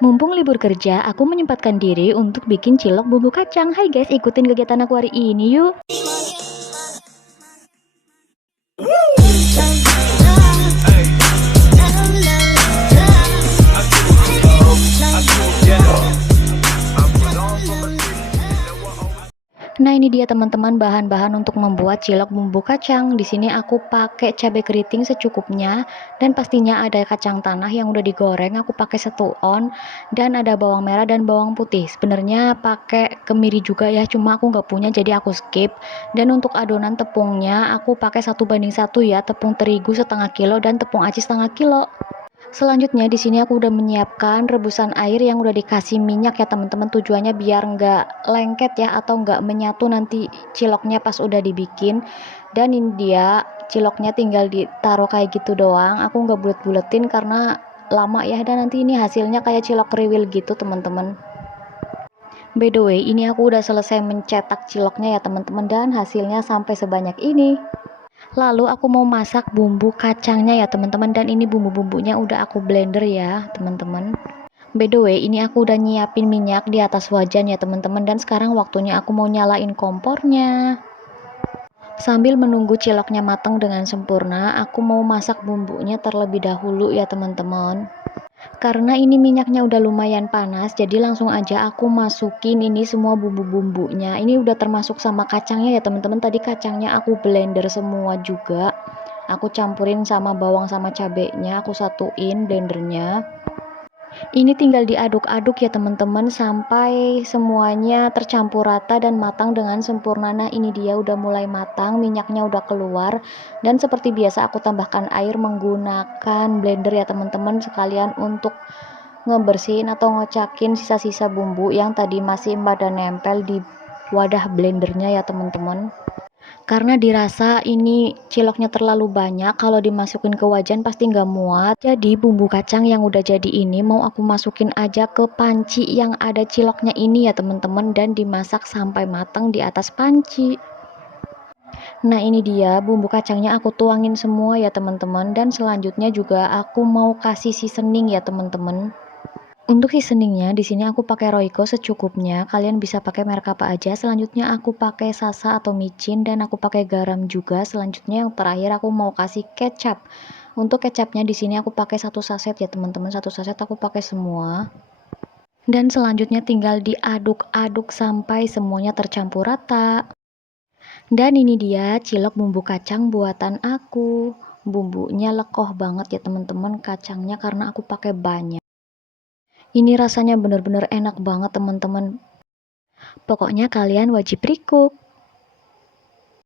Mumpung libur kerja, aku menyempatkan diri untuk bikin cilok bumbu kacang. Hai guys, ikutin kegiatan aku hari ini yuk. Nah, ini dia teman-teman bahan-bahan untuk membuat cilok bumbu kacang. Di sini aku pakai cabai keriting secukupnya dan pastinya ada kacang tanah yang udah digoreng. Aku pakai 1 on dan ada bawang merah dan bawang putih. Sebenarnya pakai kemiri juga ya, cuma aku nggak punya jadi aku skip. Dan untuk adonan tepungnya aku pakai 1:1 ya, tepung terigu 1/2 kilo dan tepung aci 1/2 kilo. Selanjutnya di sini aku udah menyiapkan rebusan air yang udah dikasih minyak ya teman-teman, tujuannya biar nggak lengket ya atau nggak menyatu nanti ciloknya pas udah dibikin. Dan ini dia ciloknya tinggal ditaruh kayak gitu doang, aku nggak bulet-buletin karena lama ya, dan nanti ini hasilnya kayak cilok kriwil gitu teman-teman. By the way, ini aku udah selesai mencetak ciloknya ya teman-teman, dan hasilnya sampai sebanyak ini. Lalu aku mau masak bumbu kacangnya ya teman-teman, dan ini bumbu-bumbunya udah aku blender ya teman-teman. By the way, ini aku udah nyiapin minyak di atas wajan ya teman-teman, dan sekarang waktunya aku mau nyalain kompornya. Sambil menunggu ciloknya matang dengan sempurna, aku mau masak bumbunya terlebih dahulu ya teman-teman. Karena ini minyaknya udah lumayan panas, jadi langsung aja aku masukin ini semua bumbu-bumbunya. Ini udah termasuk sama kacangnya ya teman-teman. Tadi kacangnya aku blender semua juga. Aku campurin sama bawang sama cabenya, aku satuin blendernya. Ini tinggal diaduk-aduk ya teman-teman sampai semuanya tercampur rata dan matang dengan sempurna. Nah, ini dia udah mulai matang, minyaknya udah keluar, dan seperti biasa aku tambahkan air menggunakan blender ya teman-teman, sekalian untuk ngebersihin atau ngocakin sisa-sisa bumbu yang tadi masih pada nempel di wadah blendernya ya teman-teman. Karena dirasa ini ciloknya terlalu banyak, kalau dimasukin ke wajan pasti nggak muat. Jadi bumbu kacang yang udah jadi ini mau aku masukin aja ke panci yang ada ciloknya ini ya teman-teman, dan dimasak sampai matang di atas panci. Nah, ini dia bumbu kacangnya aku tuangin semua ya teman-teman, dan selanjutnya juga aku mau kasih seasoning ya teman-teman. Untuk seasoningnya di sini aku pakai Royco secukupnya. Kalian bisa pakai merek apa aja. Selanjutnya aku pakai sasa atau micin, dan aku pakai garam juga. Selanjutnya yang terakhir aku mau kasih kecap. Untuk kecapnya di sini aku pakai 1 saset ya teman-teman. 1 saset aku pakai semua. Dan selanjutnya tinggal diaduk-aduk sampai semuanya tercampur rata. Dan ini dia cilok bumbu kacang buatan aku. Bumbunya lekoh banget ya teman-teman, kacangnya karena aku pakai banyak. Ini rasanya bener-bener enak banget teman-teman. Pokoknya kalian wajib recook.